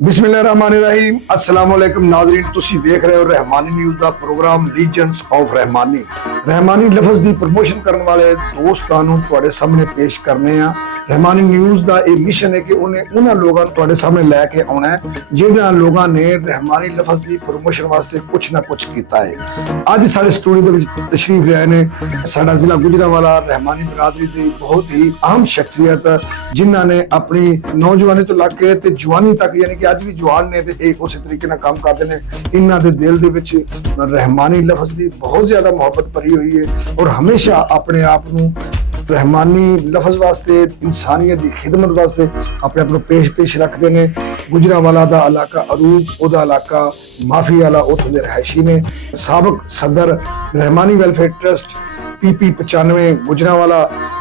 बिस्मिल्लाहिर्रहमानिर्रहीम अस्सलाम वालेकुम नाज़रीन तुसी देख रहे हो रहमानी न्यूज़ ਦਾ programme legends of Rahmani. Rahmani ਲਫ਼ਜ਼ ਦੀ ਪ੍ਰਮੋਸ਼ਨ ਕਰਨ ਵਾਲੇ ਦੋਸਤਾਂ ਨੂੰ ਤੁਹਾਡੇ ਸਾਹਮਣੇ ਪੇਸ਼ ਕਰਨੇ ਆ। ਰਹਿਮਾਨੀ ਨਿਊਜ਼ ਦਾ ਇਹ ਮਿਸ਼ਨ ਹੈ ਕਿ ਉਹਨੇ ਉਹਨਾਂ ਲੋਕਾਂ ਨੂੰ ਤੁਹਾਡੇ ਸਾਹਮਣੇ ਲੈ ਕੇ ਆਉਣਾ ਹੈ ਜਿਨ੍ਹਾਂ ਲੋਕਾਂ ਨੇ ਰਹਿਮਾਨੀ ਲਫ਼ਜ਼ ਦੀ ਪ੍ਰਮੋਸ਼ਨ ਵਾਸਤੇ ਕੁਝ ਨਾ ਕੁਝ ਕੀਤਾ ਹੈ। ਅੱਜ ਸਾਡੇ ਸਟੂਡੀਓ ਦੇ ਵਿੱਚ ਤਸ਼ਰੀਫ ਲਿਆਏ ਨੇ ਸਾਡਾ ਜ਼ਿਲ੍ਹਾ ਗੁਜਰਾਂਵਾਲਾ ਰਹਿਮਾਨੀ ਬਰਾਦਰੀ ਦੀ ਬਹੁਤ ਹੀ ਅਹਿਮ ਸ਼ਖਸੀਅਤ ਜਿਨ੍ਹਾਂ ਨੇ ਆਪਣੀ ਨੌਜਵਾਨੀ ਤੋਂ ਲੱਗ ਕੇ ਤੇ ਜਵਾਨੀ ਤੱਕ ਯਾਨੀ ਕਿ ਅੱਜ ਵੀ ਜਵਾਨ ਨੇ ਤੇ ਇਹ ਉਸੇ ਤਰੀਕੇ ਨਾਲ ਕੰਮ ਕਰਦੇ ਨੇ। ਇਹਨਾਂ ਦੇ ਦਿਲ ਦੇ ਵਿੱਚ ਰਹਿਮਾਨੀ ਲਫ਼ਜ਼ ਦੀ ਬਹੁਤ ਜ਼ਿਆਦਾ ਮੁਹੱਬਤ ਭਰੀ ਹੋਈ ਹੈ ਔਰ ਹਮੇਸ਼ਾ ਆਪਣੇ ਆਪ ਨੂੰ रहमानी लफज वास्ते इंसानियत की खिदमत वास्ते अपने आप पेश रखते हैं। गुजरांवाला का इलाका अरूब उदा इलाका माफी वाला उत्थे दे रहायशी ने साबिक सदर Rahmani welfare trust PP 95 Gujranwala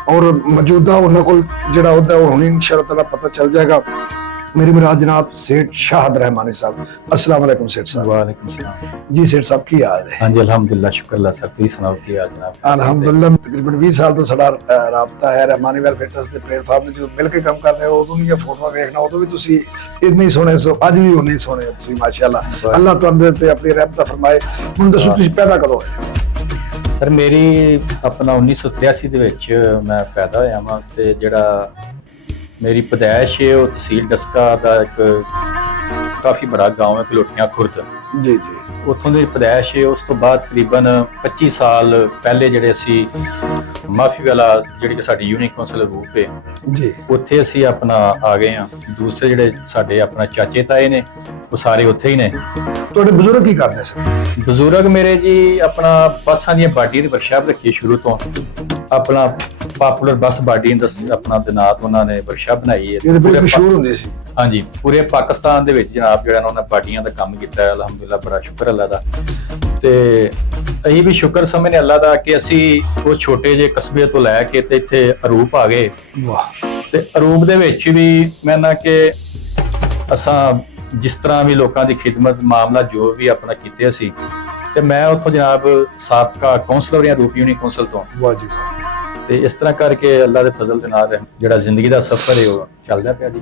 और मौजूदा उन्होंने को जिहड़ा उहदा हुण इंशाअल्लाह ताला पता चल जाएगा। मेरे मुराद जनाब सेठ शाहद रहमानी साहब। अस्सलाम वालेकुम सेठ साहब। वालेकुम सलाम जी सेठ साहब की हाल है? हाँ जी अल्हम्दुलिल्लाह शुक्र अल्लाह सर तुसी सुनाओ की हाल जनाब? अल्हम्दुलिल्लाह तकरीबन 20 साल तो साडा राबता है रहमानी वेलफेयर ट्रस्ट दे प्लेटफार्म ते जो मिल के काम करदे हो उदों दी फोटोआं देखना उदों भी तुसी इतने ही सोहणे सो अज भी उन्ने ही सोहणे तुसी माशाअल्लाह। अल्लाह तुहाडे ते अपनी रहमत फरमाए। हुण दसो तुसी पैदा कदों होए? सर मेरी अपना 1983 ਦੇ ਵਿੱਚ ਮੈਂ ਪੈਦਾ ਹੋਇਆ ਵਾਂ ਤੇ ਜਿਹੜਾ ਮੇਰੀ ਪੈਦਾਇਸ਼ ਹੈ ਉਹ ਤਹਿਸੀਲ ਡਸਕਾ ਦਾ ਇੱਕ ਕਾਫੀ ਬੜਾ گاؤں ਹੈ ਕਲੋਟੀਆਂ ਖੁਰਦ ਜੀ ਜੀ ਉੱਥੋਂ ਦੀ ਪੈਦਾਇਸ਼ ਹੈ। ਉਸ ਤੋਂ ਬਾਅਦ ਤਕਰੀਬਨ 25 ਸਾਲ ਪਹਿਲੇ ਜਿਹੜੇ ਅਸੀਂ ਮਾਫੀ ਵਾਲਾ ਜਿਹੜੀ ਕਿ ਸਾਡੀ ਯੂਨੀਅਨ ਕੌਂਸਲ ਰੂਪ ਹੈ ਜੀ ਉੱਥੇ ਅਸੀਂ ਆਪਣਾ ਆ ਗਏ ਹਾਂ। ਦੂਸਰੇ ਜਿਹੜੇ ਸਾਡੇ ਆਪਣਾ ਚਾਚੇ ਤਾਏ ਨੇ ਉਹ ਸਾਰੇ ਉੱਥੇ ਹੀ ਨੇ। ਤੁਹਾਡੇ ਬਜ਼ੁਰਗ ਕੀ ਕਰਦੇ ਸਨ? ਬਜ਼ੁਰਗ ਮੇਰੇ ਜੀ ਆਪਣਾ ਬੱਸਾਂ ਦੀਆਂ ਬਾਡੀਆਂ ਦੀ ਵਰਕਸ਼ਾਪ ਰੱਖੀ ਸ਼ੁਰੂ ਤੋਂ। ਆਪਣਾ ਪਾਪੂਲਰ ਬੱਸ ਬਾਡੀ ਇੰਡਸਟਰੀ ਆਪਣਾ ਦਿਨਾਤ ਉਹਨਾਂ ਨੇ ਵਰਕਸ਼ਾਪ ਬਣਾਈ ਹੈ। ਇਹ ਬੜੀ ਮਸ਼ਹੂਰ ਹੁੰਦੀ ਸੀ। ਹਾਂਜੀ ਪੂਰੇ ਪਾਕਿਸਤਾਨ ਦੇ ਵਿੱਚ ਜਨਾਬ ਜਿਹੜਾ ਉਹਨਾਂ ਨੇ ਬਾਡੀਆਂ ਦਾ ਕੰਮ ਕੀਤਾ ਹੈ ਅਲਹਮਦੁਲਿਲਾ ਬੜਾ ਸ਼ੁਕਰ ਅੱਲਾ ਦਾ। ਤੇ ਅਸੀਂ ਵੀ ਸ਼ੁਕਰ ਸਮਝਦੇ ਅੱਲਾ ਦਾ ਕਿ ਅਸੀਂ ਉਹ ਛੋਟੇ ਜਿਹੇ ਕਸਬੇ ਤੋਂ ਲੈ ਕੇ ਤੇ ਇੱਥੇ ਅਰੂਪ ਆ ਗਏ। ਵਾਹ। ਤੇ ਅਰੂਪ ਦੇ ਵਿੱਚ ਵੀ ਮੈਂ ਨਾ ਕਿ ਅਸਾਂ ਜਿਸ ਤਰ੍ਹਾਂ ਵੀ ਲੋਕਾਂ ਦੀ ਖਿਦਮਤ ਮਾਮਲਾ ਜੋ ਵੀ ਆਪਣਾ ਕੀਤੇ ਸੀ ਤੇ ਮੈਂ ਉੱਥੋਂ ਜਨਾਬ ਸਾਬਕਾ ਕੌਂਸਲਰ ਜਾਂ ਰੂਪ ਯੂਨੀਅਨ ਕੌਂਸਲ ਤੋਂ। ਵਾਹ ਜੀ ਵਾਹ। ਤੇ ਇਸ ਤਰ੍ਹਾਂ ਕਰਕੇ ਅੱਲਾ ਦੇ ਫਜ਼ਲ ਦੇ ਨਾਲ ਜਿਹੜਾ ਜ਼ਿੰਦਗੀ ਦਾ ਸਫ਼ਰ ਹੈ ਉਹ ਚੱਲਦਾ ਪਿਆ ਜੀ।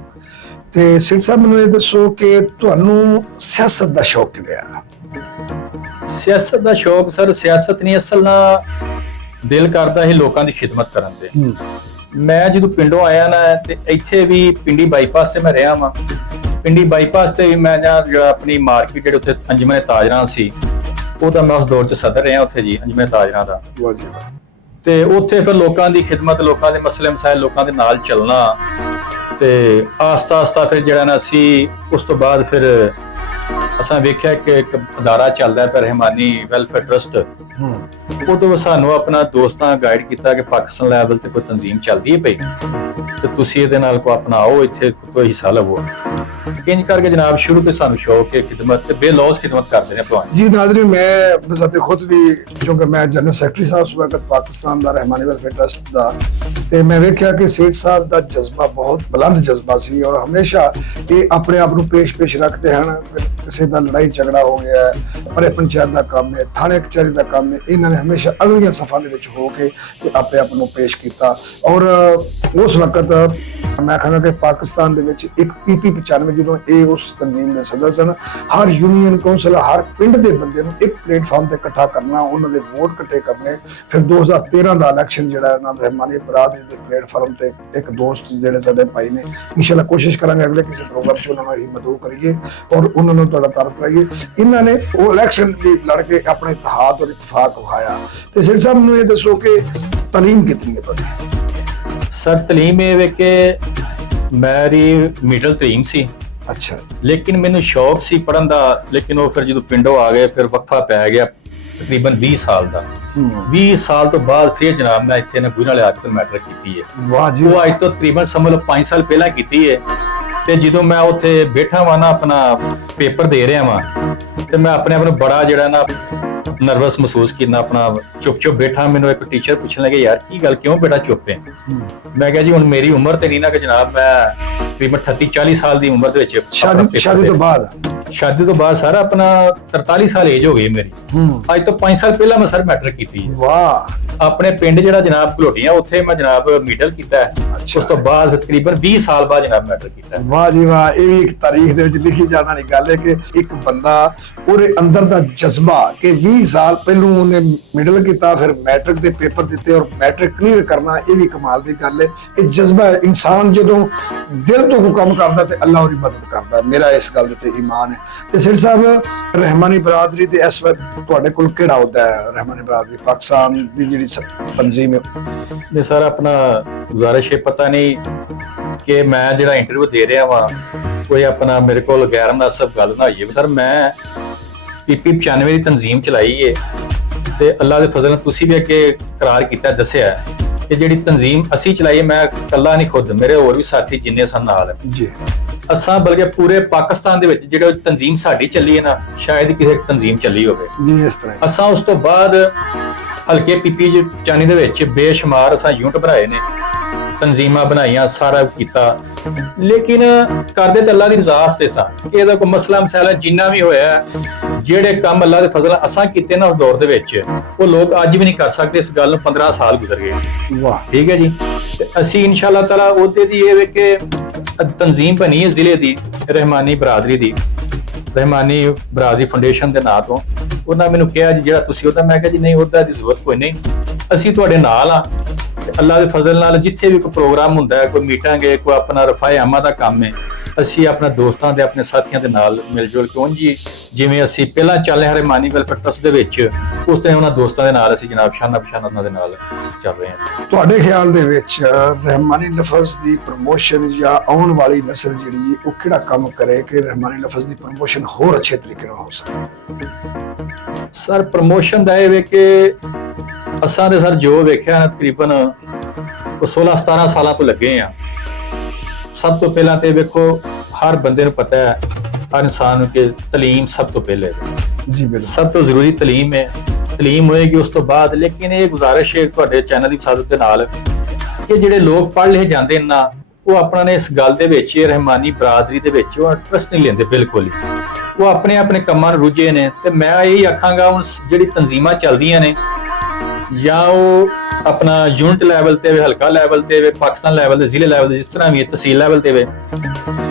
ਤੇ ਸਿੱਧ ਸਾਹਿਬ ਮੈਨੂੰ ਇਹ ਦੱਸੋ ਕਿ ਤੁਹਾਨੂੰ ਸਿਆਸਤ ਦਾ ਸ਼ੌਕ ਕਿਵੇਂ ਆਇਆ? ਸਿਆਸਤ ਦਾ ਸ਼ੌਕ ਸਰ ਸਿਆਸਤ ਨਹੀਂ ਅਸਲ ਨਾਲ ਦਿਲ ਕਰਦਾ ਹੈ ਲੋਕਾਂ ਦੀ ਖਿਦਮਤ ਕਰਨ ਤੇ। ਮੈਂ ਜਦੋਂ ਪਿੰਡੋਂ ਆਇਆ ਨਾ ਤੇ ਇੱਥੇ ਵੀ ਪਿੰਡੀ ਬਾਈਪਾਸ ਤੇ ਮੈਂ ਰਿਹਾ ਵਾਂ। ਪਿੰਡੀ ਬਾਈਪਾਸ ਤੇ ਵੀ ਮੈਂ ਜਿਹੜਾ ਆਪਣੀ ਮਾਰਕੀਟ ਜਿਹੜੇ ਉੱਥੇ ਅੰਜਮਨ ਤਾਜਰਾਂ ਸੀ ਉਹ ਤਾਂ ਮੈਂ ਉਸ ਦੌਰ 'ਚ ਸਦਰ ਰਿਹਾ ਉੱਥੇ ਜੀ ਅੰਜਮਨ ਤਾਜਰਾਂ ਦਾ। ਵਾਹ ਜੀ ਵਾਹ। ਤੇ ਉੱਥੇ ਫਿਰ ਲੋਕਾਂ ਦੀ ਖਿਦਮਤ ਲੋਕਾਂ ਦੇ ਮਸਲੇ ਮਸਾਇਲ ਲੋਕਾਂ ਦੇ ਨਾਲ ਚੱਲਣਾ ਤੇ ਆਸਤਾ ਆਸਤਾ ਫਿਰ ਜਿਹੜਾ ਨਾ ਅਸੀਂ ਉਸ ਤੋਂ ਬਾਅਦ ਫਿਰ ਅਸਾਂ ਵੇਖਿਆ ਕਿ ਇੱਕ ਅਦਾਰਾ ਚੱਲਦਾ ਹੈ ਰਹਿਮਾਨੀ ਵੈਲਫੇਅਰ ਟਰਸਟ। ਉਦੋਂ ਸਾਨੂੰ ਆਪਣਾ ਦੋਸਤਾਂ ਗਾਈਡ ਕੀਤਾ ਕਿ ਪਾਕਿਸਤਾਨ ਲੈਵਲ ਤੇ ਕੋਈ ਤਨਜ਼ੀਮ ਚੱਲਦੀ ਹੈ ਪਈ ਤੇ ਤੁਸੀਂ ਇਹਦੇ ਨਾਲ ਕੋ ਆਪਣਾ ਆਓ ਇੱਥੇ ਕੋਈ ਹਿੱਸਾ ਲਵੋ। ਇੰਜ ਕਰਕੇ ਜਨਾਬ ਸ਼ੁਰੂ ਤੋਂ ਸਾਨੂੰ ਸ਼ੌਕ ਹੈ ਖਿਦਮਤ ਤੇ ਬੇਲੌਸ ਖਿਦਮਤ ਕਰਦੇ ਨੇ ਭਲਵਾਨ ਜੀ। ਨਾਜ਼ਰੀਨ ਮੈਂ ਬਜ਼ਾਤੇ ਖੁਦ ਵੀ ਕਿਉਂਕਿ ਮੈਂ ਜਨਰਲ ਸੈਕਟਰੀ ਸਾਹਿਬ ਉਸ ਵਕਤ ਪਾਕਿਸਤਾਨ ਦਾ ਰਹਿਮਾਨੀ ਵੈਲਫੇਅਰ ਟਰਸਟ ਦਾ ਤੇ ਮੈਂ ਵੇਖਿਆ ਕਿ ਸੇਠ ਸਾਹਿਬ ਦਾ ਜਜ਼ਬਾ ਬਹੁਤ ਬੁਲੰਦ ਜਜ਼ਬਾ ਸੀ ਔਰ ਹਮੇਸ਼ਾ ਇਹ ਆਪਣੇ ਆਪ ਨੂੰ ਪੇਸ਼ ਰੱਖਦੇ ਹਨ। ਕਿਸੇ ਦਾ ਲੜਾਈ ਝਗੜਾ ਹੋ ਗਿਆ ਪਰੇ ਪੰਚਾਇਤ ਦਾ ਕੰਮ ਹੈ ਥਾਣੇ ਕਚਹਿਰੀ ਦਾ ਕੰਮ ਹੈ ਇਹਨਾਂ ਨੇ ਹਮੇਸ਼ਾ ਅਗਲੀਆਂ ਸਫਾਂ ਦੇ ਵਿੱਚ ਹੋ ਕੇ ਤੇ ਆਪਣੇ ਆਪ ਨੂੰ ਪੇਸ਼ ਕੀਤਾ। ਔਰ ਉਸ ਵਕਤ ਮੈਂ ਕਹਿੰਦਾ ਕਿ ਪਾਕਿਸਤਾਨ ਦੇ ਵਿੱਚ ਇੱਕ PP 95 ਜਦੋਂ ਇਹ ਉਸ ਤਨਜ਼ੀਮ ਦੇ ਸਦਰ ਸਨ ਹਰ ਯੂਨੀਅਨ ਕੌਂਸਲ ਹਰ ਪਿੰਡ ਦੇ ਬੰਦੇ ਨੂੰ ਇੱਕ ਪਲੇਟਫਾਰਮ ਤੇ ਇਕੱਠਾ ਕਰਨਾ ਉਹਨਾਂ ਦੇ ਵੋਟ ਇਕੱਠੇ ਕਰਨੇ। ਫਿਰ 2013 ਦਾ ਇਲੈਕਸ਼ਨ ਜਿਹੜਾ ਨਾ ਰਹਿਮਾਨੀ ਬਰਾਦਰੀ ਦੇ ਪਲੇਟਫਾਰਮ ਤੇ ਇੱਕ ਦੋਸਤ ਜਿਹੜੇ ਸਾਡੇ ਭਾਈ ਨੇ ਇਨਸ਼ਾਅੱਲਾ ਕੋਸ਼ਿਸ਼ ਕਰਾਂਗੇ ਅਗਲੇ ਕਿਸੇ ਪ੍ਰੋਗਰਾਮ 'ਚ ਉਹਨਾਂ ਨੂੰ ਅਸੀਂ ਮਦਦ ਕਰੀਏ ਔਰ ਉਹਨਾਂ ਨੂੰ ਤੁਹਾਡਾ ਤਾਰਫ ਕਰਾਈਏ। ਇਹਨਾਂ ਨੇ ਉਹ ਇਲੈਕਸ਼ਨ ਵੀ ਲੜ ਕੇ ਆਪਣੇ ਇਤਿਹਾਦ ਔਰ ਇਤਫਾਕ ਵਿਖਾਇਆ। ਤੇ ਸਿਰ ਸਾਹਿਬ ਨੂੰ ਇਹ ਦੱਸੋ ਕਿ ਤਾਲੀਮ ਕਿਤਨੀ ਹੈ ਤੁਹਾਡੀ? ਸਰ ਤਾਲੀਮ ਇਹ ਵੇ ਕਿ ਮੇਰੀ ਮਿਡਲ ਤਾਲੀਮ ਸੀ। ਅੱਛਾ। ਲੇਕਿਨ ਮੈਨੂੰ ਸ਼ੌਕ ਸੀ ਪੜ੍ਹਨ ਦਾ ਲੇਕਿਨ ਉਹ ਫਿਰ ਜਦੋਂ ਪਿੰਡੋਂ ਆ ਗਏ ਫਿਰ ਵਕਫਾ ਪੈ ਗਿਆ ਤਕਰੀਬਨ 20 ਸਾਲ ਦਾ। 20 ਸਾਲ ਤੋਂ ਬਾਅਦ ਫਿਰ ਜਨਾਬ ਮੈਂ ਇੱਥੇ ਨਾ ਗੁਜਰਾਂਵਾਲੇ ਆ ਕੇ ਮੈਟ੍ਰਿਕ ਕੀਤੀ ਹੈ। ਵਾਹ ਜੀ। ਉਹ ਅੱਜ ਤੋਂ ਤਕਰੀਬਨ ਸਮਝ ਲਓ 5 ਸਾਲ ਪਹਿਲਾਂ ਕੀਤੀ ਹੈ। ਤੇ ਜਦੋਂ ਮੈਂ ਉੱਥੇ ਬੈਠਾ ਵਾਂ ਨਾ ਆਪਣਾ ਪੇਪਰ ਦੇ ਰਿਹਾ ਵਾਂ ਤੇ ਮੈਂ ਆਪਣੇ ਆਪ ਨੂੰ ਬੜਾ ਜਿਹੜਾ ਨਾ ਨਰਵਸ ਮਹਿਸੂਸ ਕੀਤਾ। ਆਪਣਾ ਚੁੱਪ ਬੈਠਾ ਮੈਨੂੰ ਇੱਕ ਟੀਚਰ ਪੁੱਛਣ ਲੱਗੇ ਯਾਰ ਕੀ ਗੱਲ ਕਿਉਂ ਬੇਟਾ ਚੁੱਪ ਹੈ? ਮੈਂ ਕਿਹਾ ਜੀ ਹੁਣ ਮੇਰੀ ਉਮਰ ਤੇ ਨਹੀਂ ਨਾ ਕਿ ਜਨਾਬ ਮੈਂ ਤਕਰੀਬਨ 38-40 ਸਾਲ ਦੀ ਉਮਰ ਦੇ ਵਿੱਚ ਸ਼ਾਦੀ ਤੋਂ ਬਾਅਦ ਸਾਰਾ ਆਪਣਾ 43 ਸਾਲ ਏਜ ਹੋ ਗਈ ਮੇਰੀ। ਅੱਜ ਤੋਂ 5 ਸਾਲ ਪਹਿਲਾਂ ਮੈਂ ਸਰ ਮੈਟ੍ਰਿਕ ਕੀਤੀ ਹੈ। ਵਾਹ। ਆਪਣੇ ਪਿੰਡ ਜਿਹੜਾ ਜਨਾਬ ਘਲੋਟੀਆਂ ਉੱਥੇ ਮੈਂ ਜਨਾਬ ਮਿਡਲ ਕੀਤਾ ਹੈ। ਅੱਛਾ। ਉਸ ਤੋਂ ਬਾਅਦ ਤਕਰੀਬਨ 20 ਸਾਲ ਬਾਅਦ ਜਨਾਬ ਮੈਟਰ ਕੀਤਾ ਹੈ। ਵਾਹ ਜੀ ਵਾਹ, ਇਹ ਵੀ ਇੱਕ ਤਾਰੀਖ ਦੇ ਵਿੱਚ ਲਿਖੀ ਜਾਣ ਵਾਲੀ ਗੱਲ ਹੈ ਕਿ ਇੱਕ ਬੰਦਾ ਉਹਦੇ ਅੰਦਰ ਦਾ ਜਜ਼ਬਾ ਕਿ 20 ਸਾਲ ਪਹਿਲੋਂ ਉਹਨੇ ਮਿਡਲ ਕੀਤਾ, ਫਿਰ ਮੈਟ੍ਰਿਕ ਦੇ ਪੇਪਰ ਦਿੱਤੇ ਔਰ ਮੈਟ੍ਰਿਕ ਕਲੀਅਰ ਕਰਨਾ, ਇਹ ਵੀ ਕਮਾਲ ਦੀ ਗੱਲ ਹੈ। ਇਹ ਜਜ਼ਬਾ ਹੈ, ਇਨਸਾਨ ਜਦੋਂ ਦਿਲ ਤੋਂ ਹੁਕਮ ਕਰਦਾ ਤੇ ਅੱਲਾਹ ਉਹਦੀ ਮਦਦ ਕਰਦਾ। ਮੇਰਾ ਇਸ ਗੱਲ ਦੇ ਉੱਤੇ ਈਮਾਨ ਹੈ। ਤੇ ਸਿਰ ਸਾਹਿਬ, ਰਹਿਮਾਨੀ ਬਰਾਦਰੀ ਦੇ ਇਸ ਵਕਤ ਤੁਹਾਡੇ ਕੋਲ ਕਿਹੜਾ ਅਹੁਦਾ ਹੈ? ਰਹਿਮਾਨੀ ਬਰਾਦਰੀ ਪਾਕਿਸਤਾਨ ਦੀ ਜਿਹੜੀ ਤਨਜ਼ੀਮ ਹੈ, ਨੇ ਸਰ ਆਪਣਾ ਗੁਜ਼ਾਰਿਸ਼ ਹੈ, ਪਤਾ ਨਹੀਂ ਕਿ ਮੈਂ ਜਿਹੜਾ ਇੰਟਰਵਿਊ ਦੇ ਰਿਹਾ ਵਾਂ ਕੋਈ ਆਪਣਾ ਮੇਰੇ ਕੋਲ ਗੈਰ ਮੁਨਾਸਬ ਗੱਲ ਨਾ ਹੋਈਏ। ਸਰ ਮੈਂ ਪੀਪੀ 95 ਦੀ ਤਨਜ਼ੀਮ ਚਲਾਈ ਹੈ ਤੇ ਅੱਲਾਹ ਦੇ ਫਜ਼ਲ ਨਾਲ ਤੁਸੀਂ ਵੀ ਅੱਗੇ ਇਕਰਾਰ ਕੀਤਾ, ਦੱਸਿਆ ਕਿ ਜਿਹੜੀ ਤਨਜ਼ੀਮ ਅਸੀਂ ਚਲਾਈ, ਮੈਂ ਇਕੱਲਾ ਨਹੀਂ, ਖੁਦ ਮੇਰੇ ਹੋਰ ਵੀ ਸਾਥੀ ਜਿੰਨੇ ਸਨ ਨਾਲ ਜੀ ਅਸਾਂ, ਬਲਕਿ ਪੂਰੇ ਪਾਕਿਸਤਾਨ ਦੇ ਵਿੱਚ ਜਿਹੜਾ ਤਨਜ਼ੀਮ ਸਾਡੀ ਚੱਲੀ ਹੈ ਨਾ, ਸ਼ਾਇਦ ਕਿਸੇ ਤਨਜ਼ੀਮ ਚੱਲੀ ਹੋਵੇ ਜੀ ਇਸ ਤਰ੍ਹਾਂ। ਅਸਾਂ ਉਸ ਤੋਂ ਬਾਅਦ ਹਲਕੇ ਪੀਪੀ 95 ਦੇ ਵਿੱਚ ਬੇਸ਼ੁਮਾਰ ਅਸਾਂ ਯੂਨਿਟ ਬਣਾਏ ਨੇ, ਤਨਜ਼ੀਮਾਂ ਬਣਾਈਆਂ, ਸਾਰਾ ਕੀਤਾ, ਲੇਕਿਨ ਕਰਦੇ ਤਾਂ ਅੱਲਾਹ ਦੀ ਰਜ਼ਾ ਵਾਸਤੇ ਸਾਂ। ਇਹਦਾ ਕੋਈ ਮਸਲਾ ਮਸਾਲਾ ਜਿੰਨਾ ਵੀ ਹੋਇਆ, ਜਿਹੜੇ ਕੰਮ ਅੱਲਾਹ ਦੇ ਫਜ਼ਲ ਨਾਲ ਅਸਾਂ ਕੀਤੇ ਨਾ ਉਸ ਦੌਰ ਦੇ ਵਿੱਚ, ਉਹ ਲੋਕ ਅੱਜ ਵੀ ਨਹੀਂ ਕਰ ਸਕਦੇ। ਇਸ ਗੱਲ ਨੂੰ 15 ਸਾਲ ਗੁਜ਼ਰ ਗਏ। ਵਾਹ, ਠੀਕ ਹੈ ਜੀ। ਤੇ ਅਸੀਂ ਇਨਸ਼ਾਅੱਲਾ ਤਾਲਾ ਉਹਦੇ ਦੀ ਇਹ ਵੇ ਕਿ ਤਨਜ਼ੀਮ ਬਣੀ ਹੈ ਜ਼ਿਲ੍ਹੇ ਦੀ, ਰਹਿਮਾਨੀ ਬਰਾਦਰੀ ਦੀ, ਰਹਿਮਾਨੀ ਬਰਾਦਰੀ ਫਾਊਂਡੇਸ਼ਨ ਦੇ ਨਾਂ ਤੋਂ। ਉਹਨਾਂ ਮੈਨੂੰ ਕਿਹਾ ਜੀ ਜਿਹੜਾ ਤੁਸੀਂ ਉਹਦਾ, ਮੈਂ ਕਿਹਾ ਜੀ ਨਹੀਂ ਉਹਦਾ ਦੀ ਜ਼ਰੂਰਤ ਕੋਈ ਨਹੀਂ, ਅਸੀਂ ਤੁਹਾਡੇ ਨਾਲ ਆ। ਅੱਲਾਹ ਦੇ ਫਜ਼ਲ ਨਾਲ ਜਿੱਥੇ ਵੀ ਕੋਈ ਪ੍ਰੋਗਰਾਮ ਹੁੰਦਾ ਹੈ, ਕੋਈ ਮੀਟਿੰਗ ਹੈ, ਕੋਈ ਆਪਣਾ ਰਫਾਏ ਆਮਾ ਦਾ ਕੰਮ ਹੈ, ਅਸੀਂ ਆਪਣੇ ਦੋਸਤਾਂ ਦੇ, ਆਪਣੇ ਸਾਥੀਆਂ ਦੇ ਨਾਲ ਮਿਲ ਜੁਲ ਕੇ ਜੀ, ਜਿਵੇਂ ਅਸੀਂ ਪਹਿਲਾਂ ਚੱਲ ਰਹੇ ਰਹਿਮਾਨੀ ਵੈਲਫੇਅਰ ਟਰਸਟ ਦੇ ਵਿੱਚ, ਉਸ ਤਰ੍ਹਾਂ ਉਹਨਾਂ ਦੋਸਤਾਂ ਦੇ ਨਾਲ ਅਸੀਂ ਜਨਾਬ ਸ਼ਾਨਾ ਪਛਾਨਾ ਉਹਨਾਂ ਦੇ ਨਾਲ ਚੱਲ ਰਹੇ ਹਾਂ। ਤੁਹਾਡੇ ਖਿਆਲ ਦੇ ਵਿੱਚ ਰਹਿਮਾਨੀ ਲਫ਼ਜ਼ ਦੀ ਪ੍ਰਮੋਸ਼ਨ ਜਾਂ ਆਉਣ ਵਾਲੀ ਨਸਲ ਜਿਹੜੀ ਜੀ, ਉਹ ਕਿਹੜਾ ਕੰਮ ਕਰੇ ਕਿ ਰਹਿਮਾਨੀ ਲਫ਼ਜ਼ ਦੀ ਪ੍ਰਮੋਸ਼ਨ ਹੋਰ ਅੱਛੇ ਤਰੀਕੇ ਨਾਲ ਹੋ ਸਕੇ? ਸਰ ਪ੍ਰਮੋਸ਼ਨ ਦਾ ਇਹ ਵੇ ਕਿ ਅਸਾਂ ਦੇ ਸਰ ਜੋ ਵੇਖਿਆ ਨਾ, ਤਕਰੀਬਨ 16-17 ਸਾਲਾਂ ਤੋਂ ਲੱਗੇ ਆ। ਸਭ ਤੋਂ ਪਹਿਲਾਂ ਤੇ ਵੇਖੋ, ਹਰ ਬੰਦੇ ਨੂੰ ਪਤਾ ਹੈ, ਹਰ ਇਨਸਾਨ ਨੂੰ, ਕਿ ਤਾਲੀਮ ਸਭ ਤੋਂ ਪਹਿਲੇ ਜੀ ਬਿਲਕੁਲ, ਸਭ ਤੋਂ ਜ਼ਰੂਰੀ ਤਾਲੀਮ ਹੈ। ਤਾਲੀਮ ਹੋਏਗੀ ਉਸ ਤੋਂ ਬਾਅਦ, ਲੇਕਿਨ ਇਹ ਗੁਜ਼ਾਰਿਸ਼ ਹੈ ਤੁਹਾਡੇ ਚੈਨਲ ਦੀ ਸਾਦਤ ਦੇ ਨਾਲ ਕਿ ਜਿਹੜੇ ਲੋਕ ਪੜ੍ਹ ਲਿਖੇ ਜਾਂਦੇ ਨਾ, ਉਹ ਆਪਣਾ ਨੇ ਇਸ ਗੱਲ ਦੇ ਵਿੱਚ, ਰਹਿਮਾਨੀ ਬਰਾਦਰੀ ਦੇ ਵਿੱਚ ਉਹ ਇੰਟਰਸਟ ਨਹੀਂ ਲੈਂਦੇ ਬਿਲਕੁਲ ਹੀ। ਉਹ ਆਪਣੇ ਆਪਣੇ ਕੰਮਾਂ ਨੂੰ ਰੁੱਝੇ ਨੇ। ਤੇ ਮੈਂ ਇਹੀ ਆਖਾਂਗਾ, ਹੁਣ ਜਿਹੜੀ ਤਨਜ਼ੀਮਾਂ ਚੱਲਦੀਆਂ ਨੇ, ਜਾਂ ਉਹ ਆਪਣਾ ਯੂਨਿਟ ਲੈਵਲ ਤੇ ਵੇ, ਹਲਕਾ ਲੈਵਲ ਤੇ ਵੇ, ਪਾਕਿਸਤਾਨ ਲੈਵਲ ਤੇ, ਜ਼ਿਲ੍ਹੇ ਲੈਵਲ ਤੇ, ਜਿਸ ਤਰ੍ਹਾਂ ਵੀ ਤਹਿਸੀਲ ਲੈਵਲ ਤੇ ਵੇ,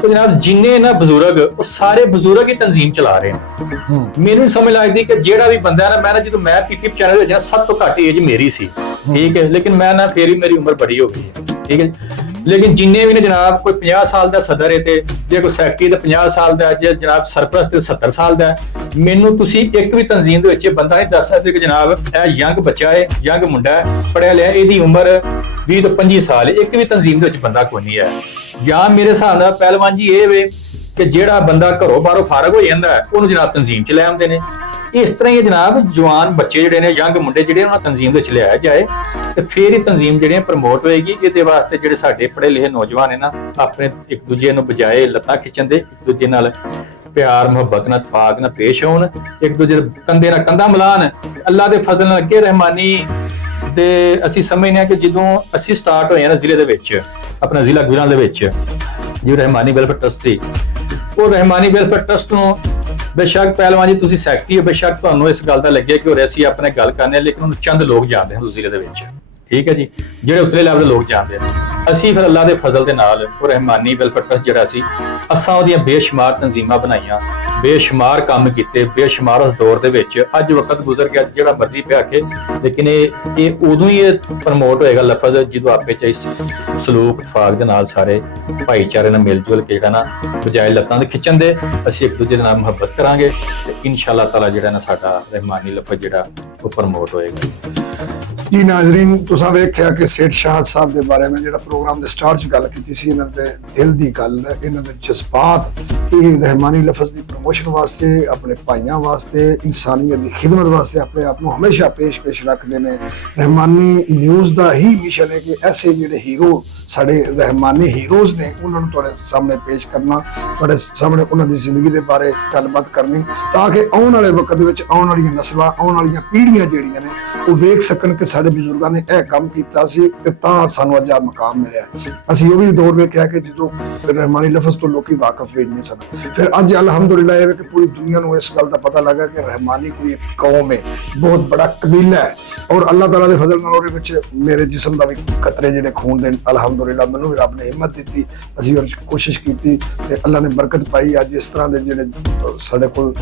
ਤੇ ਜਨਾਬ ਜਿੰਨੇ ਨਾ ਬਜ਼ੁਰਗ, ਉਹ ਸਾਰੇ ਬਜ਼ੁਰਗ ਹੀ ਤਨਜ਼ੀਮ ਚਲਾ ਰਹੇ ਨੇ। ਮੈਨੂੰ ਸਮਝ ਲੱਗਦੀ ਕਿ ਜਿਹੜਾ ਵੀ ਬੰਦਾ ਨਾ, ਮੈਂ ਨਾ ਜਦੋਂ ਮੈਂ ਪੀਪੀ ਚੈਨਲ ਵਿੱਚ ਸਭ ਤੋਂ ਘੱਟ ਏਜ ਮੇਰੀ ਸੀ, ਠੀਕ ਹੈ, ਲੇਕਿਨ ਮੈਂ ਨਾ ਫੇਰ ਵੀ ਮੇਰੀ ਉਮਰ ਬੜੀ ਹੋ ਗਈ ਹੈ, ਠੀਕ ਹੈ। ਲੇਕਿਨ ਜਿੰਨੇ ਵੀ ਨੇ ਜਨਾਬ, ਕੋਈ 50 ਸਾਲ ਦਾ ਸਦਰ ਹੈ, ਤੇ ਜੇ ਕੋਈ ਸੈਕਟਰੀ ਤਾਂ 50 ਸਾਲ ਦਾ, ਜੇ ਜਨਾਬ ਸਰਪ੍ਰਸਤ ਤੇ 70 ਸਾਲ ਦਾ। ਮੈਨੂੰ ਤੁਸੀਂ ਇੱਕ ਵੀ ਤਨਜ਼ੀਮ ਦੇ ਵਿੱਚ ਇਹ ਬੰਦਾ ਨਹੀਂ ਦੱਸ ਸਕਦੇ ਕਿ ਜਨਾਬ ਇਹ ਯੰਗ ਬੱਚਾ ਹੈ, ਯੰਗ ਮੁੰਡਾ ਹੈ, ਪੜਿਆ ਲਿਆ, ਇਹਦੀ ਉਮਰ 20 ਤੋਂ 25 ਸਾਲ ਹੈ। ਇੱਕ ਵੀ ਤਨਜ਼ੀਮ ਦੇ ਵਿੱਚ ਬੰਦਾ ਕੋਈ ਨਹੀਂ ਹੈ। ਜਾਂ ਮੇਰੇ ਹਿਸਾਬ ਨਾਲ ਪਹਿਲਵਾਨ ਜੀ ਇਹ ਵੇ ਕਿ ਜਿਹੜਾ ਬੰਦਾ ਘਰੋਂ ਬਾਹਰੋਂ ਫਾਰਗ ਹੋ ਜਾਂਦਾ, ਉਹਨੂੰ ਜਨਾਬ ਤਨਜ਼ੀਮ 'ਚ ਲੈ ਆਉਂਦੇ ਨੇ। ਇਸ ਤਰ੍ਹਾਂ ਹੀ ਜਨਾਬ ਜਵਾਨ ਬੱਚੇ ਜਿਹੜੇ ਨੇ, ਯੰਗ ਮੁੰਡੇ ਜਿਹੜੇ, ਉਹਨਾਂ ਤਨਜ਼ੀਮ ਦੇ ਵਿੱਚ ਲਿਆਇਆ ਜਾਏ, ਤੇ ਫਿਰ ਹੀ ਤਨਜ਼ੀਮ ਜਿਹੜੀਆਂ ਪ੍ਰਮੋਟ ਹੋਏਗੀ। ਇਹਦੇ ਵਾਸਤੇ ਜਿਹੜੇ ਸਾਡੇ ਪੜ੍ਹੇ ਲਿਖੇ ਨੌਜਵਾਨ ਨੇ ਨਾ, ਆਪਣੇ ਇੱਕ ਦੂਜੇ ਨੂੰ ਬਜਾਏ ਲੱਤਾਂ ਖਿੱਚਣ ਦੇ, ਇੱਕ ਦੂਜੇ ਨਾਲ ਪਿਆਰ ਮੁਹੱਬਤ ਨਾਲ ਇਤਫਾਕ ਨਾਲ ਪੇਸ਼ ਹੋਣ, ਇੱਕ ਦੂਜੇ ਦੇ ਕੰਧੇ ਨਾਲ ਕੰਧਾ ਮਿਲਾਣ, ਅੱਲਾਹ ਦੇ ਫਜ਼ਲ ਨਾਲ ਅੱਗੇ ਰਹਿਮਾਨੀ। ਤੇ ਅਸੀਂ ਸਮਝਦੇ ਹਾਂ ਕਿ ਜਦੋਂ ਅਸੀਂ ਸਟਾਰਟ ਹੋਏ ਨਾ ਜ਼ਿਲ੍ਹੇ ਦੇ ਵਿੱਚ, ਆਪਣਾ ਜ਼ਿਲ੍ਹਾ ਗੁਜਰਾਂ ਦੇ ਵਿੱਚ ਜੋ ਰਹਿਮਾਨੀ ਵੈਲਫੇਅਰ ਟਰਸਟ ਸੀ, ਉਹ ਰਹਿਮਾਨੀ ਵੈਲਫੇਅਰ ਟਰਸਟ ਨੂੰ ਬੇਸ਼ੱਕ ਪਹਿਲਵਾਨ ਜੀ ਤੁਸੀਂ ਸੈਕਟਰੀ ਹੋ, ਬੇਸ਼ੱਕ ਤੁਹਾਨੂੰ ਇਸ ਗੱਲ ਦਾ ਲੱਗਿਆ ਕਿ ਹੋਰ ਅਸੀਂ ਆਪਣੇ ਗੱਲ ਕਰਨੇ, ਲੇਕਿਨ ਉਹਨੂੰ ਚੰਦ ਲੋਕ ਜਾਣਦੇ ਹਨ ਜ਼ਿਲ੍ਹੇ ਦੇ ਵਿੱਚ, ਠੀਕ ਹੈ ਜੀ, ਜਿਹੜੇ ਉਤਲੇ ਲੈਵਲ ਦੇ ਲੋਕ ਜਾਣਦੇ ਨੇ। ਅਸੀਂ ਫਿਰ ਅੱਲਾਹ ਦੇ ਫਜ਼ਲ ਦੇ ਨਾਲ ਉਹ ਰਹਿਮਾਨੀ ਵੈਲਫੇਅਰ ਟਰਸਟ ਜਿਹੜਾ ਸੀ, ਅਸਾਂ ਉਹਦੀਆਂ ਬੇਸ਼ੁਮਾਰ ਤਨਜ਼ੀਮਾਂ ਬਣਾਈਆਂ, ਬੇਸ਼ੁਮਾਰ ਕੰਮ ਕੀਤੇ, ਬੇਸ਼ੁਮਾਰ ਉਸ ਦੌਰ ਦੇ ਵਿੱਚ। ਅੱਜ ਵਕਤ ਗੁਜ਼ਰ ਗਿਆ, ਜਿਹੜਾ ਮਰਜ਼ੀ ਪਿਆ ਕੇ, ਲੇਕਿਨ ਇਹ ਉਦੋਂ ਹੀ ਇਹ ਪ੍ਰਮੋਟ ਹੋਏਗਾ ਲਫ਼ਜ਼ ਜਦੋਂ ਆਪੇ ਚ ਸਲੂਕ ਇਤਫਾਕ ਦੇ ਨਾਲ ਸਾਰੇ ਭਾਈਚਾਰੇ ਨਾਲ ਮਿਲ ਜੁਲ ਕੇ ਜਿਹੜਾ ਨਾ, ਬਜਾਏ ਲੱਤਾਂ ਦੇ ਖਿੱਚਣ ਦੇ, ਅਸੀਂ ਇੱਕ ਦੂਜੇ ਦੇ ਨਾਲ ਮੁਹੱਬਤ ਕਰਾਂਗੇ, ਤੇ ਇਨਸ਼ਾਅੱਲਾ ਤਾਲਾ ਜਿਹੜਾ ਨਾ ਸਾਡਾ ਰਹਿਮਾਨੀ ਲਫ਼ਜ਼ ਜਿਹੜਾ ਉਹ ਪ੍ਰਮੋਟ ਹੋਏਗਾ। ਜੀ ਨਾਜ਼ਰੀਨ, ਤੁਸੀਂ ਵੇਖਿਆ ਕਿ ਸੇਠ ਸ਼ਾਹਦ ਸਾਹਿਬ ਦੇ ਬਾਰੇ ਵਿੱਚ ਜਿਹੜਾ ਪ੍ਰੋਗਰਾਮ ਦੇ ਸਟਾਰਟ 'ਚ ਗੱਲ ਕੀਤੀ ਸੀ, ਇਹਨਾਂ ਦੇ ਦਿਲ ਦੀ ਗੱਲ ਹੈ, ਇਹਨਾਂ ਦੇ ਜਜ਼ਬਾਤ, ਇਹ ਰਹਿਮਾਨੀ ਲਫ਼ਜ਼ ਦੀ ਪ੍ਰਮੋਸ਼ਨ ਵਾਸਤੇ, ਆਪਣੇ ਭਾਈਆਂ ਵਾਸਤੇ, ਇਨਸਾਨੀਅਤ ਦੀ ਖਿਦਮਤ ਵਾਸਤੇ ਆਪਣੇ ਆਪ ਨੂੰ ਹਮੇਸ਼ਾ ਪੇਸ਼ ਰੱਖਦੇ ਨੇ। ਰਹਿਮਾਨੀ ਨਿਊਜ਼ ਦਾ ਹੀ ਮਿਸ਼ਨ ਹੈ ਕਿ ਐਸੇ ਜਿਹੜੇ ਹੀਰੋ, ਸਾਡੇ ਰਹਿਮਾਨੀ ਹੀਰੋਜ਼ ਨੇ, ਉਹਨਾਂ ਨੂੰ ਤੁਹਾਡੇ ਸਾਹਮਣੇ ਪੇਸ਼ ਕਰਨਾ, ਤੁਹਾਡੇ ਸਾਹਮਣੇ ਉਹਨਾਂ ਦੀ ਜ਼ਿੰਦਗੀ ਦੇ ਬਾਰੇ ਗੱਲਬਾਤ ਕਰਨੀ, ਤਾਂ ਕਿ ਆਉਣ ਵਾਲੇ ਵਕਤ ਦੇ ਵਿੱਚ ਆਉਣ ਵਾਲੀਆਂ ਨਸਲਾਂ, ਆਉਣ ਵਾਲੀਆਂ ਪੀੜ੍ਹੀਆਂ ਜਿਹੜੀਆਂ ਨੇ, ਉਹ ਵੇਖ ਸਕਣ ਕਿ ਸਾਡੇ ਬਜ਼ੁਰਗਾਂ ਨੇ ਇਹ ਕੰਮ ਕੀਤਾ ਸੀ ਤੇ ਤਾਂ ਸਾਨੂੰ ਅੱਜ ਆ ਮਕਾਮ ਮਿਲਿਆ। ਅਸੀਂ ਉਹ ਵੀ ਦੌਰ ਵੇਖਿਆ ਕਿ ਜਦੋਂ ਰਹਿਮਾਨੀ ਲਫ਼ਜ਼ ਤੋਂ ਲੋਕੀ ਵਾਕਿਫ ਹੀ ਨਹੀਂ ਸਨ। ਫਿਰ ਅੱਜ ਅਲਹਮਦੁਲਿਲਾ ਇਹ ਹੈ ਕਿ ਪੂਰੀ ਦੁਨੀਆ ਨੂੰ ਇਸ ਗੱਲ ਦਾ ਪਤਾ ਲੱਗਾ ਕਿ ਰਹਿਮਾਨੀ ਕੋਈ ਇੱਕ ਕੌਮ ਹੈ, ਬਹੁਤ ਬੜਾ ਕਬੀਲਾ ਹੈ ਔਰ ਅੱਲਾਹ ਤਾਲਾ ਦੇ ਫਜ਼ਲ ਨਾਲ ਉਹਦੇ ਵਿੱਚ ਮੇਰੇ ਜਿਸਮ ਦਾ ਵੀ ਕਤਰੇ ਜਿਹੜੇ ਖੂਨ ਦੇ ਅਲਹਮਦੁਲਿਲਾ ਮੈਨੂੰ ਵੀ ਰੱਬ ਨੇ ਹਿੰਮਤ ਦਿੱਤੀ, ਅਸੀਂ ਉਹ ਕੋਸ਼ਿਸ਼ ਕੀਤੀ ਤੇ ਅੱਲਾਹ ਨੇ ਬਰਕਤ ਪਾਈ। ਅੱਜ ਇਸ ਤਰ੍ਹਾਂ ਦੇ ਜਿਹੜੇ ਸਾਡੇ ਕੋਲ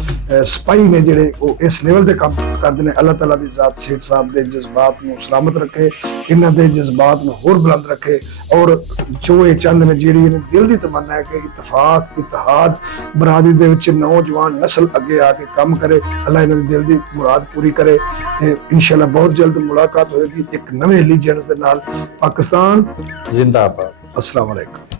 ਸਿਪਾਹੀ ਨੇ ਜਿਹੜੇ ਉਹ ਇਸ ਲੈਵਲ ਦੇ ਕੰਮ ਕਰਦੇ ਨੇ। ਅੱਲਾਹ ਤਾਲਾ ਦੀ ਜ਼ਾਤ ਸੇਠ ਸਾਹਿਬ ਦੇ ਜਜ਼ਬਾਤ ਨੂੰ ਸਲਾਮਤ ਰੱਖੇ, ਇਹਨਾਂ ਦੇ ਜਜ਼ਬਾਤ ਨੂੰ ਹੋਰ ਬੁਲੰਦ ਰੱਖੇ ਔਰ ਜੋ ਇਹ ਚੰਦ ਨੇ ਜਿਹੜੀ ਇਹਨੇ ਦਿਲ ਦੀ ਤਮੰਨਾ ਹੈ ਕਿ ਇਤਫਾਕ ਇਤਿਹਾਦ ਬਰਾਦਰੀ ਦੇ ਵਿੱਚ ਨੌਜਵਾਨ ਨਸਲ ਅੱਗੇ ਆ ਕੇ ਕੰਮ ਕਰੇ, ਅੱਲਾਹ ਇਹਨਾਂ ਦੀ ਦਿਲ ਦੀ ਮੁਰਾਦ ਪੂਰੀ ਕਰੇ ਤੇ ਇਨਸ਼ਾਅੱਲਾ ਬਹੁਤ ਜਲਦ ਮੁਲਾਕਾਤ ਹੋਏਗੀ ਇੱਕ ਨਵੇਂ ਲੀਜੈਂਡਸ ਦੇ ਨਾਲ। ਪਾਕਿਸਤਾਨ ਜ਼ਿੰਦਾਬਾਦ। अस्सलाम वालेकुम।